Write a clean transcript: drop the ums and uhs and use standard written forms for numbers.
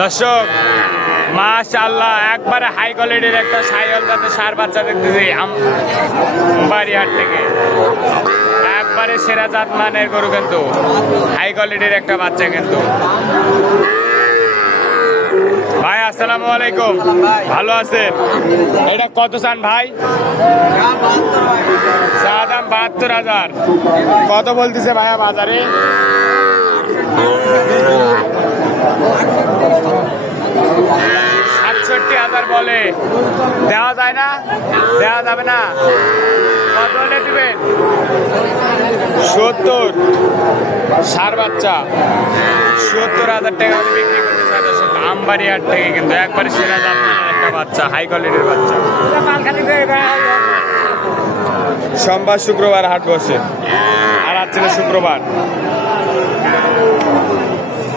দর্শক মাশাআল্লাহ একবারে হাই কোয়ালিটির একটা সাইওয়াল জাতের ষাঁড় বাচ্চা দেখতেছি বাড়িহাট থেকে। একবারে সেরা জাত মানের গরু, কিন্তু হাই কোয়ালিটির একটা বাচ্চা কিন্তু। ভাই আসসালামু আলাইকুম, ভালো আছেন? এটা কত চান ভাই? চা দাম ৭২,০০০। কত বলতেছে ভাইয়া বাজারে? ৬৭,০০০ বলে। দেওয়া যায় না? দেওয়া যাবে না? কত হলে দিবেন? ৭০। ষাঁড় বাচ্চা ৭০,০০০ টাকা হলে বিক্রি করতে চাই দর্শক। আমবাড়িহাট থেকে কিন্তু একবারে সেরা জাত মানের একটা বাচ্চা, হাই কোয়ালিটির বাচ্চা। সোমবার শুক্রবার হাট বসে, আর আজ ছিল শুক্রবার।